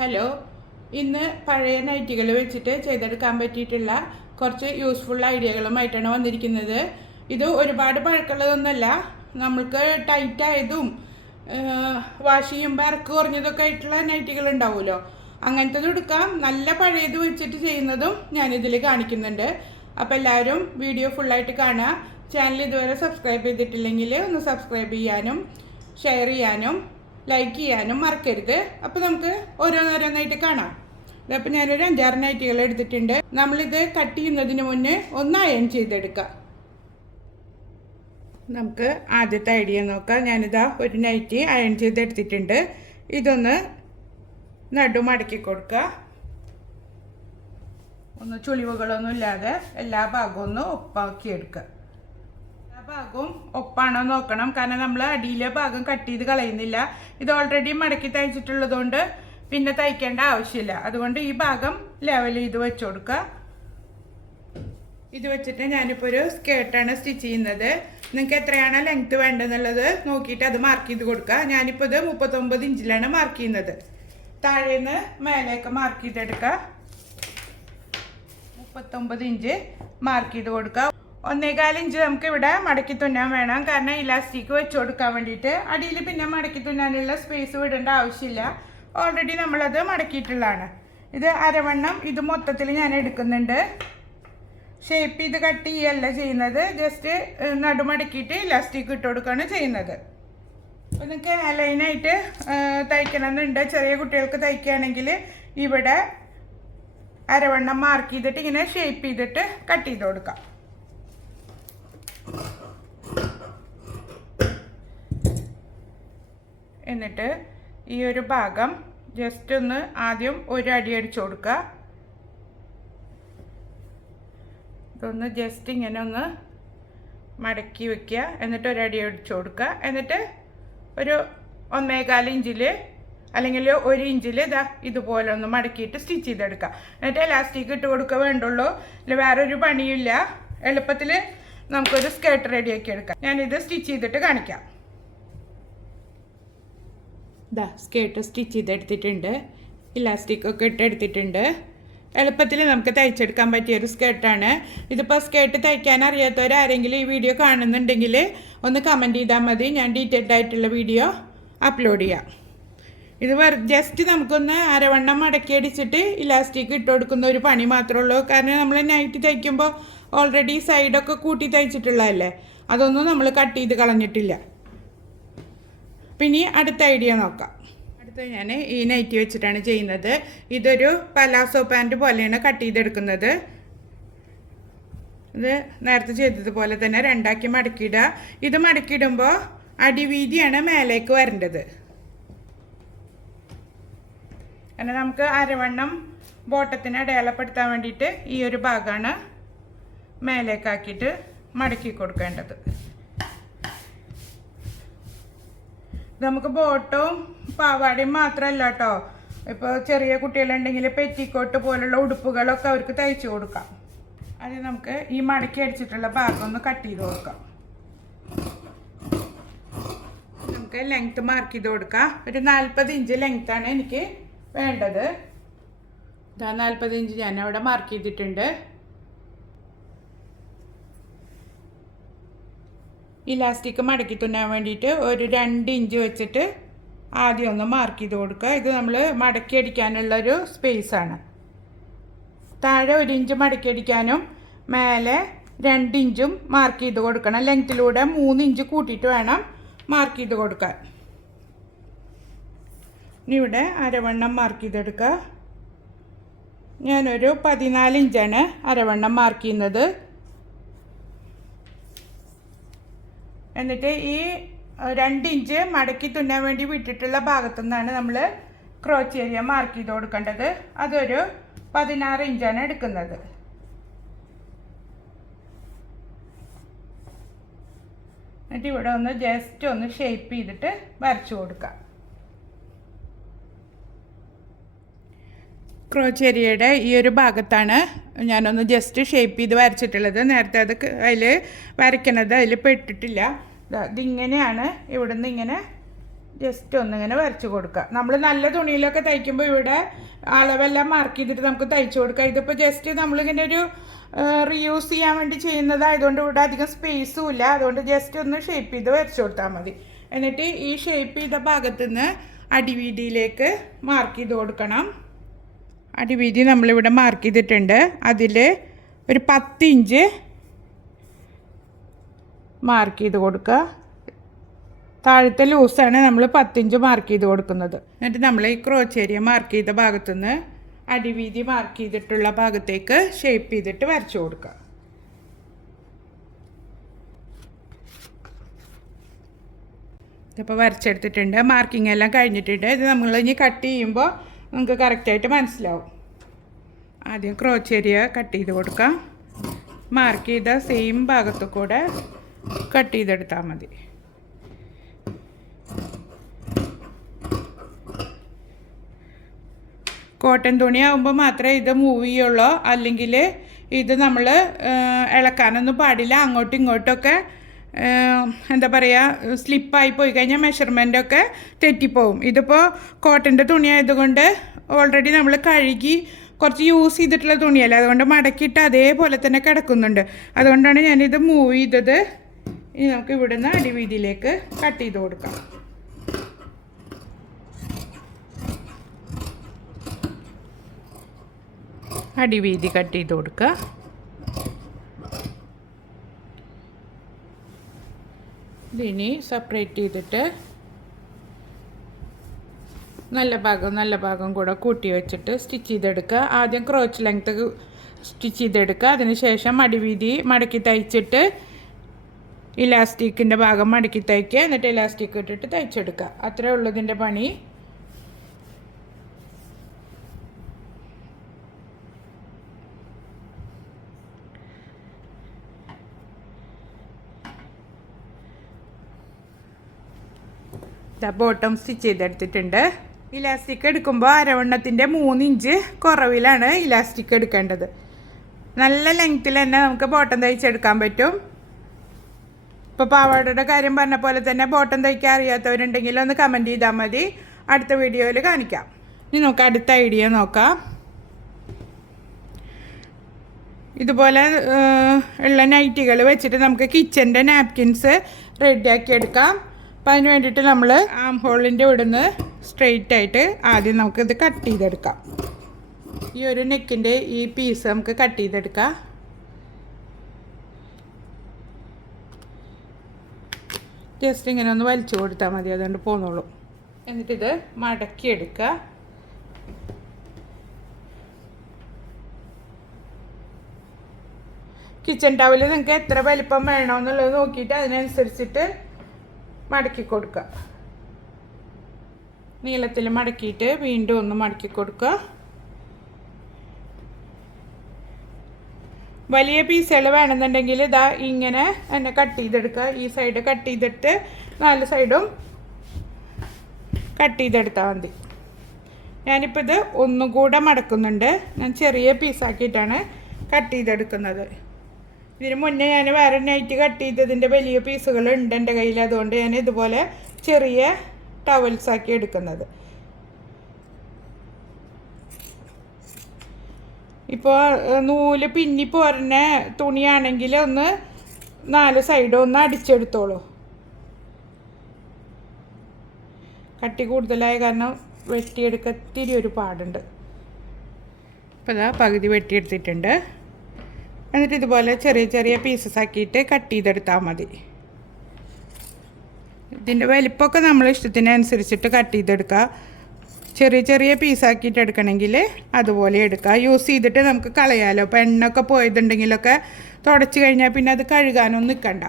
Hello, ഇന്ന് പഴയ നൈറ്റികൾ വെച്ചിട്ട് ചെയ്തെടുക്കാൻ പറ്റിയിട്ടുള്ള കുറച്ച് യൂസ്ഫുൾ ഐഡിയകളുമായിട്ടാണ് വന്നിരിക്കുന്നത്. ഇത് ഒരുപാട് പഴക്കമുള്ളതൊന്നുമല്ല. നമ്മൾക്ക് ടൈറ്റായതും വാഷ് ചെയ്യുമ്പോൾ ഇറക്ക് കുറഞ്ഞതൊക്കെ ആയിട്ടുള്ള നൈറ്റികൾ ഉണ്ടാവുമല്ലോ, അങ്ങനത്തത് എടുക്കാം. നല്ല പഴയത് വെച്ചിട്ട് ചെയ്യുന്നതും ഞാനിതിൽ കാണിക്കുന്നുണ്ട്. അപ്പോൾ എല്ലാവരും വീഡിയോ ഫുള്ളായിട്ട് കാണുക. ചാനൽ ഇതുവരെ സബ്സ്ക്രൈബ് ചെയ്തിട്ടില്ലെങ്കിൽ ഒന്ന് സബ്സ്ക്രൈബ് ചെയ്യാനും ഷെയർ ചെയ്യാനും ലൈക്ക് ചെയ്യാനും മറക്കരുത്. അപ്പോൾ നമുക്ക് ഓരോന്നോരോന്നായിട്ട് കാണാം. അപ്പോൾ ഞാനൊരു 5-6 നൈറ്റികൾ എടുത്തിട്ടുണ്ട്. നമ്മളിത് കട്ട് ചെയ്യുന്നതിന് മുന്നേ ഒന്ന് അയൺ ചെയ്തെടുക്കാം. നമുക്ക് ആദ്യത്തെ ഐഡിയ നോക്കാം. ഞാനിതാ ഒരു നൈറ്റി അയൺ ചെയ്തെടുത്തിട്ടുണ്ട്. ഇതൊന്ന് നടുമടക്കി കൊടുക്കുക. ഒന്ന് ചുളിവുകളൊന്നും ഇല്ലാതെ എല്ലാ ഭാഗവും ഒന്ന് ഒപ്പാക്കിയെടുക്കുക. ഭാഗവും ഒപ്പാണോ നോക്കണം, കാരണം നമ്മൾ അടിയിലെ ഭാഗം കട്ട് ചെയ്ത് കളയുന്നില്ല. ഇത് ഓൾറെഡി മടക്കി തയ്ച്ചിട്ടുള്ളതുകൊണ്ട് പിന്നെ തയ്ക്കേണ്ട ആവശ്യമില്ല. അതുകൊണ്ട് ഈ ഭാഗം ലെവൽ ചെയ്ത് വെച്ച് കൊടുക്കുക. ഇത് വെച്ചിട്ട് ഞാനിപ്പോൾ ഒരു സ്കേർട്ടാണ് സ്റ്റിച്ച് ചെയ്യുന്നത്. നിങ്ങൾക്ക് എത്രയാണ് ലെങ്ത്ത് വേണ്ടതെന്നുള്ളത് നോക്കിയിട്ട് അത് മാർക്ക് ചെയ്ത് കൊടുക്കുക. ഞാനിപ്പോൾ ഇത് 39 ഇഞ്ചിലാണ് മാർക്ക് ചെയ്യുന്നത്. താഴേന്ന് മേലേക്ക് മാർക്ക് ചെയ്തെടുക്കുക. 39 ഇഞ്ച് മാർക്ക് ചെയ്ത് കൊടുക്കുക. 1.25 ഇഞ്ച് നമുക്ക് ഇവിടെ മടക്കി തുന്നാൻ വേണം, കാരണം ഇലാസ്റ്റിക് വെച്ച് കൊടുക്കാൻ വേണ്ടിയിട്ട്. അടിയിൽ പിന്നെ മടക്കി തുന്നാനുള്ള സ്പേസ് വിടേണ്ട ആവശ്യമില്ല. ഓൾറെഡി നമ്മളത് മടക്കിയിട്ടുള്ളതാണ്. ഇത് അരവണ്ണം ഇത് മൊത്തത്തിൽ ഞാൻ എടുക്കുന്നുണ്ട്. ഷേപ്പ് ചെയ്ത് കട്ട് ചെയ്യല്ല ചെയ്യുന്നത്, ജസ്റ്റ് നടുമടക്കിയിട്ട് ഇലാസ്റ്റിക് ഇട്ട് കൊടുക്കുകയാണ് ചെയ്യുന്നത്. അപ്പോൾ നിങ്ങൾക്ക് അലൈനായിട്ട് തയ്ക്കണമെന്നുണ്ട്. ചെറിയ കുട്ടികൾക്ക് തയ്ക്കുകയാണെങ്കിൽ ഇവിടെ അരവണ്ണം മാർക്ക് ചെയ്തിട്ട് ഇങ്ങനെ ഷേപ്പ് ചെയ്തിട്ട് കട്ട് ചെയ്ത് കൊടുക്കാം. എന്നിട്ട് ഈ ഒരു ഭാഗം ജസ്റ്റ് ഒന്ന് ആദ്യം ഒരു അടി അടിച്ചു കൊടുക്കുക. ഇതൊന്ന് ജസ്റ്റ് ഇങ്ങനെ ഒന്ന് മടക്കി വയ്ക്കുക. എന്നിട്ട് ഒരടി അടിച്ചു കൊടുക്കുക. എന്നിട്ട് ഒരു 1.25 ഇഞ്ചിൽ അല്ലെങ്കിൽ 1 ഇഞ്ചിൽ ഇതാ ഇതുപോലെ ഒന്ന് മടക്കിയിട്ട് സ്റ്റിച്ച് ചെയ്തെടുക്കുക. എന്നിട്ട് എലാസ്റ്റിക് ഇട്ട് കൊടുക്കുക വേണ്ടുള്ളൂ. ഇല്ല വേറൊരു പണിയില്ല. എളുപ്പത്തിൽ നമുക്കൊരു സ്കേർട്ട് റെഡിയാക്കി എടുക്കാം. ഞാനിത് സ്റ്റിച്ച് ചെയ്തിട്ട് കാണിക്കാം. ഇതാ സ്കേർട്ട് സ്റ്റിച്ച് ചെയ്തെടുത്തിട്ടുണ്ട്. ഇലാസ്റ്റിക്കൊക്കെ ഇട്ടെടുത്തിട്ടുണ്ട്. എളുപ്പത്തിൽ നമുക്ക് തയ്ച്ചെടുക്കാൻ പറ്റിയൊരു സ്കേർട്ടാണ്. ഇതിപ്പോൾ സ്കേർട്ട് തയ്ക്കാൻ അറിയാത്തവരാരെങ്കിലും ഈ വീഡിയോ കാണുന്നുണ്ടെങ്കിൽ ഒന്ന് കമൻറ്റ് ചെയ്താൽ മതി. ഞാൻ ഡീറ്റെയിൽഡ് ആയിട്ടുള്ള വീഡിയോ അപ്ലോഡ് ചെയ്യാം. ഇത് ജസ്റ്റ് നമുക്കൊന്ന് അരവണ്ണം മടക്കി അടിച്ചിട്ട് ഇലാസ്റ്റിക് ഇട്ട് കൊടുക്കുന്ന ഒരു പണി മാത്രമേ ഉള്ളൂ. കാരണം നമ്മൾ നൈറ്റ് തയ്ക്കുമ്പോൾ ഓൾറെഡി സൈഡൊക്കെ കൂട്ടി തയ്ച്ചിട്ടുള്ളതല്ലേ, അതൊന്നും നമ്മൾ കട്ട് ചെയ്ത് കളഞ്ഞിട്ടില്ല. പിന്നെ അടുത്ത ഐഡിയ നോക്കാം. അടുത്ത ഞാൻ ഈ നൈറ്റി വെച്ചിട്ടാണ് ചെയ്യുന്നത്. ഇതൊരു പലാസോ പാൻറ്റ് പോലെയാണ് കട്ട് ചെയ്തെടുക്കുന്നത്. ഇത് നേരത്തെ ചെയ്തതുപോലെ തന്നെ രണ്ടാക്കി മടക്കിയിടുക. ഇത് മടക്കിയിടുമ്പോൾ അടിവീതിയാണ് മേലേക്ക് വരേണ്ടത്. കാരണം നമുക്ക് അരവണ്ണം ബോട്ടത്തിന് അടയാളപ്പെടുത്താൻ വേണ്ടിയിട്ട് ഈ ഒരു ഭാഗമാണ് മേലേക്കാക്കിയിട്ട് മടക്കി കൊടുക്കേണ്ടത്. നമുക്ക് ബോട്ടവും പാവാടയും മാത്രമല്ല കേട്ടോ, ഇപ്പോൾ ചെറിയ കുട്ടികളുണ്ടെങ്കിൽ പെറ്റിക്കോട്ട് പോലുള്ള ഉടുപ്പുകളൊക്കെ അവർക്ക് തയ്ച്ചു കൊടുക്കാം. അത് നമുക്ക് ഈ മടക്കി അടിച്ചിട്ടുള്ള ഭാഗം ഒന്ന് കട്ട് ചെയ്ത് കൊടുക്കാം. നമുക്ക് ലെങ്ത്ത് മാർക്ക് ചെയ്ത് കൊടുക്കാം. ഒരു 40 ഇഞ്ച് ലെങ്ത്താണ് എനിക്ക് വേണ്ടത്. 40 ഇഞ്ച് ഞാൻ അവിടെ മാർക്ക് ചെയ്തിട്ടുണ്ട്. ഇലാസ്റ്റിക് മടക്കി തുന്നാൻ വേണ്ടിയിട്ട് ഒരു 2 ഇഞ്ച് വെച്ചിട്ട് ആദ്യം ഒന്ന് മാർക്ക് ചെയ്ത് കൊടുക്കുക. ഇത് നമ്മൾ മടക്കി അടിക്കാനുള്ളൊരു സ്പേസാണ്. താഴെ 1 ഇഞ്ച് മടക്കി അടിക്കാനും മേലെ 2 ഇഞ്ചും മാർക്ക് ചെയ്ത് കൊടുക്കണം. ലെങ്ത്തിലൂടെ 3 ഇഞ്ച് കൂട്ടിയിട്ട് വേണം മാർക്ക് ചെയ്ത് കൊടുക്കാൻ. ഇവിടെ അരവണ്ണം മാർക്ക് ചെയ്തെടുക്കുക. ഞാനൊരു 14 ഇഞ്ചാണ് അരവണ്ണം മാർക്ക് ചെയ്യുന്നത്. എന്നിട്ട് ഈ 2 ഇഞ്ച് മടക്കി തുന്നാൻ വേണ്ടി വിട്ടിട്ടുള്ള ഭാഗത്തു നിന്നാണ് നമ്മൾ ക്രോച്ച് ഏരിയ മാർക്ക് ചെയ്ത് കൊടുക്കേണ്ടത്. അതൊരു 16 ഇഞ്ചാണ് എടുക്കുന്നത്. എന്നിട്ട് ഇവിടെ ഒന്ന് ജസ്റ്റ് ഒന്ന് ഷേപ്പ് ചെയ്തിട്ട് വരച്ചു കൊടുക്കാം. ക്രോച്ച് ഏരിയയുടെ ഈ ഒരു ഭാഗത്താണ് ഞാനൊന്ന് ജസ്റ്റ് ഷേപ്പ് ചെയ്ത് വരച്ചിട്ടുള്ളത്. നേരത്തെ അത് അതിൽ വരയ്ക്കണത് അതിൽ പെട്ടിട്ടില്ല. ഇതിങ്ങനെയാണ് ഇവിടുന്ന് ഇങ്ങനെ ജസ്റ്റ് ഒന്നിങ്ങനെ വരച്ച് കൊടുക്കുക. നമ്മൾ നല്ല തുണിയിലൊക്കെ തയ്ക്കുമ്പോൾ ഇവിടെ അളവെല്ലാം മാർക്ക് ചെയ്തിട്ട് നമുക്ക് തയ്ച്ചു കൊടുക്കാം. ഇതിപ്പോൾ ജസ്റ്റ് നമ്മളിങ്ങനെ ഒരു റീയൂസ് ചെയ്യാൻ വേണ്ടി ചെയ്യുന്നതായതുകൊണ്ട് ഇവിടെ അധികം സ്പേസും ഇല്ല. അതുകൊണ്ട് ജസ്റ്റ് ഒന്ന് ഷേപ്പ് ചെയ്ത് വരച്ചു കൊടുത്താൽ മതി. എന്നിട്ട് ഈ ഷേപ്പ് ചെയ്ത ഭാഗത്തു നിന്ന് അടിവീതിയിലേക്ക് മാർക്ക് ചെയ്ത് കൊടുക്കണം. അടിവീതി നമ്മളിവിടെ മാർക്ക് ചെയ്തിട്ടുണ്ട്. അതിൽ ഒരു 10 ഇഞ്ച് മാർക്ക് ചെയ്ത് കൊടുക്കുക. താഴത്തെ ലൂസാണ് നമ്മൾ 10 ഇഞ്ച് മാർക്ക് ചെയ്ത് കൊടുക്കുന്നത്. എന്നിട്ട് നമ്മൾ ഈ ക്രോച്ച് ഏരിയ മാർക്ക് ചെയ്ത ഭാഗത്തുനിന്ന് അടിവീതി മാർക്ക് ചെയ്തിട്ടുള്ള ഭാഗത്തേക്ക് ഷേപ്പ് ചെയ്തിട്ട് വരച്ചു കൊടുക്കുക. ഇതിപ്പോൾ വരച്ചെടുത്തിട്ടുണ്ട്. മാർക്കിംഗ് എല്ലാം കഴിഞ്ഞിട്ടുണ്ട്. ഇത് നമ്മൾ ഇനി കട്ട് ചെയ്യുമ്പോൾ നമുക്ക് കറക്റ്റായിട്ട് മനസ്സിലാവും. ആദ്യം ക്രോച്ച് ഏരിയ കട്ട് ചെയ്ത് കൊടുക്കാം. മാർക്ക് ചെയ്ത സെയിം ഭാഗത്തു കൂടെ കട്ട് ചെയ്തെടുത്താൽ മതി. കോട്ടൺ തുണിയാകുമ്പോൾ മാത്രമേ ഇത് മൂവ് ചെയ്യുള്ളൂ. അല്ലെങ്കിൽ ഇത് നമ്മൾ ഇളക്കാനൊന്നും പാടില്ല. അങ്ങോട്ടും ഇങ്ങോട്ടൊക്കെ എന്താ പറയുക, സ്ലിപ്പായി പോയി കഴിഞ്ഞാൽ മെഷർമെൻറ്റൊക്കെ തെറ്റിപ്പോവും. ഇതിപ്പോൾ കോട്ടൻ്റെ തുണിയായതുകൊണ്ട് ഓൾറെഡി നമ്മൾ കഴുകി കുറച്ച് യൂസ് ചെയ്തിട്ടുള്ള തുണിയല്ല, അതുകൊണ്ട് മടക്കിയിട്ട് അതേപോലെ തന്നെ കിടക്കുന്നുണ്ട്. അതുകൊണ്ടാണ് ഞാനിത് മൂവ് ചെയ്തത്. ഇനി നമുക്ക് ഇവിടുന്ന് അടിവീതിയിലേക്ക് കട്ട് ചെയ്ത് കൊടുക്കാം. അടിവീതി കട്ട് ചെയ്ത് കൊടുക്കുക. ഇതിനി സെപ്പറേറ്റ് ചെയ്തിട്ട് നല്ല ഭാഗം കൂടെ കൂട്ടി വെച്ചിട്ട് സ്റ്റിച്ച് ചെയ്തെടുക്കുക. ആദ്യം ക്രോച്ച് ലെങ്ത്ത് സ്റ്റിച്ച് ചെയ്തെടുക്കുക. അതിനുശേഷം അടിവീതി മടക്കി തയ്ച്ചിട്ട് ഇലാസ്റ്റിക്കിൻ്റെ ഭാഗം മടക്കി തയ്ക്കുക. എന്നിട്ട് ഇലാസ്റ്റിക് ഇട്ടിട്ട് തയ്ച്ചെടുക്കുക. അത്രേ ഉള്ളതിൻ്റെ പണി. ബോട്ടം സ്റ്റിച്ച് ചെയ്തെടുത്തിട്ടുണ്ട്. ഇലാസ്റ്റിക് എടുക്കുമ്പോൾ അരവണ്ണത്തിൻ്റെ 3 ഇഞ്ച് കുറവിലാണ് ഇലാസ്റ്റിക് എടുക്കേണ്ടത്. നല്ല ലെങ്ത്തിൽ തന്നെ നമുക്ക് ബോട്ടം തയ്ച്ചെടുക്കാൻ പറ്റും. ഇപ്പോൾ പാവാടയുടെ കാര്യം പറഞ്ഞ പോലെ തന്നെ ബോട്ടം തയ്ക്കാൻ അറിയാത്തവരുണ്ടെങ്കിൽ ഒന്ന് കമൻറ്റ് ചെയ്താൽ മതി. അടുത്ത വീഡിയോയിൽ കാണിക്കാം. ഇനി നമുക്ക് അടുത്ത ഐഡിയ നോക്കാം. ഇതുപോലെ ഉള്ള നൈറ്റികൾ വെച്ചിട്ട് നമുക്ക് കിച്ചൻ്റെ നാപ്കിൻസ് റെഡിയാക്കി എടുക്കാം. അപ്പം അതിന് വേണ്ടിയിട്ട് നമ്മൾ ആം ഹോളിൻ്റെ ഇവിടുന്ന് സ്ട്രെയിറ്റ് ആയിട്ട് ആദ്യം നമുക്കിത് കട്ട് ചെയ്തെടുക്കാം. ഈ ഒരു നെക്കിൻ്റെ ഈ പീസ് നമുക്ക് കട്ട് ചെയ്തെടുക്കാം. ജസ്റ്റ് ഇങ്ങനെ ഒന്ന് വലിച്ചു കൊടുത്താൽ മതി, അതുകൊണ്ട് പോന്നോളൂ. എന്നിട്ടിത് മടക്കിയെടുക്കുക. കിച്ചൺ ടവൽ നിങ്ങൾക്ക് എത്ര വലിപ്പം വേണമെന്നുള്ളത് നോക്കിയിട്ട് അതിനനുസരിച്ചിട്ട് മടക്കി കൊടുക്കുക. നീളത്തിൽ മടക്കിയിട്ട് വീണ്ടും ഒന്ന് മടക്കി കൊടുക്കുക. വലിയ പീസുകൾ വേണമെന്നുണ്ടെങ്കിൽ ഇതാ ഇങ്ങനെ തന്നെ കട്ട് ചെയ്തെടുക്കുക. ഈ സൈഡ് കട്ട് ചെയ്തിട്ട് 4 സൈഡും കട്ട് ചെയ്തെടുത്താൽ മതി. ഞാനിപ്പോൾ ഇത് ഒന്നും കൂടെ മടക്കുന്നുണ്ട്. ഞാൻ ചെറിയ പീസാക്കിയിട്ടാണ് കട്ട് ചെയ്തെടുക്കുന്നത്. ഇതിന് മുന്നേ ഞാൻ വേറെ നൈറ്റ് കട്ട് ചെയ്തതിൻ്റെ വലിയ പീസുകൾ ഉണ്ട് എൻ്റെ കയ്യിൽ. അതുകൊണ്ട് ഞാൻ ഇതുപോലെ ചെറിയ ടവൽസാക്കി എടുക്കുന്നത്. ഇപ്പോൾ നൂല് പിന്നി പോരുന്ന തുണിയാണെങ്കിൽ ഒന്ന് 4 സൈഡും ഒന്ന് അടിച്ചെടുത്തോളൂ. കട്ടി കൂടുതലായ കാരണം വെട്ടിയെടുക്കാൻ ഇത്തിരി ഒരു പാടുണ്ട്. ഇപ്പോൾ ഇതാ പകുതി വെട്ടിയെടുത്തിട്ടുണ്ട്. എന്നിട്ട് ഇതുപോലെ ചെറിയ ചെറിയ പീസസ് ആക്കിയിട്ട് കട്ട് ചെയ്തെടുത്താൽ മതി. ഇതിൻ്റെ വലിപ്പമൊക്കെ നമ്മൾ ഇഷ്ടത്തിനനുസരിച്ചിട്ട് കട്ട് ചെയ്തെടുക്കുക. ചെറിയ ചെറിയ പീസാക്കിയിട്ട് എടുക്കണമെങ്കിൽ അതുപോലെ എടുക്കുക. യൂസ് ചെയ്തിട്ട് നമുക്ക് കളയാമല്ലോ. അപ്പോൾ എണ്ണയൊക്കെ പോയതുണ്ടെങ്കിലൊക്കെ തുടച്ച് കഴിഞ്ഞാൽ പിന്നെ അത് കഴുകാനൊന്നും നിൽക്കണ്ട.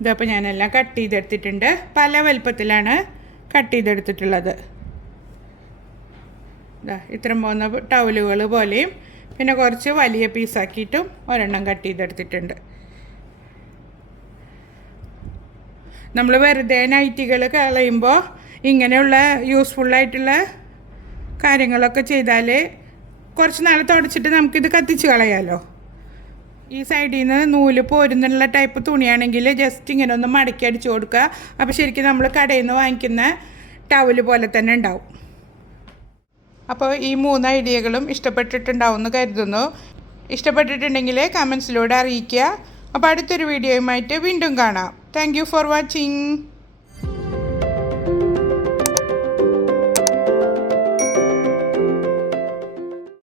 ഇതപ്പോൾ ഞാനെല്ലാം കട്ട് ചെയ്തെടുത്തിട്ടുണ്ട്. പല വലിപ്പത്തിലാണ് കട്ട് ചെയ്തെടുത്തിട്ടുള്ളത്. ഇതാ ഇത്രയും പോകുന്ന ടവലുകൾ പോലെയും പിന്നെ കുറച്ച് വലിയ പീസാക്കിയിട്ടും ഒരെണ്ണം കട്ട് ചെയ്തെടുത്തിട്ടുണ്ട്. നമ്മൾ വെറുതെ നൈറ്റികൾ കളയുമ്പോൾ ഇങ്ങനെയുള്ള യൂസ്ഫുള്ളായിട്ടുള്ള കാര്യങ്ങളൊക്കെ ചെയ്താൽ കുറച്ച് നാൾ തുടച്ചിട്ട് നമുക്കിത് കത്തിച്ച് കളയാമല്ലോ. ഈ സൈഡിൽ നിന്ന് നൂല് പോരുന്നുള്ള ടൈപ്പ് തുണിയാണെങ്കിൽ ജസ്റ്റ് ഇങ്ങനെ ഒന്ന് മടക്കി അടിച്ചു കൊടുക്കുക. അപ്പോൾ ശരിക്കും നമ്മൾ കടയിൽ നിന്ന് വാങ്ങിക്കുന്ന ടവല് പോലെ തന്നെ ഉണ്ടാവും. അപ്പോൾ ഈ 3 ഐഡിയകളും ഇഷ്ടപ്പെട്ടിട്ടുണ്ടാവും എന്ന് കരുതുന്നു. ഇഷ്ടപ്പെട്ടിട്ടുണ്ടെങ്കിൽ കമൻസിലൂടെ അറിയിക്കുക. അപ്പോൾ അടുത്തൊരു വീഡിയോയുമായിട്ട് വീണ്ടും കാണാം. Thank you for watching.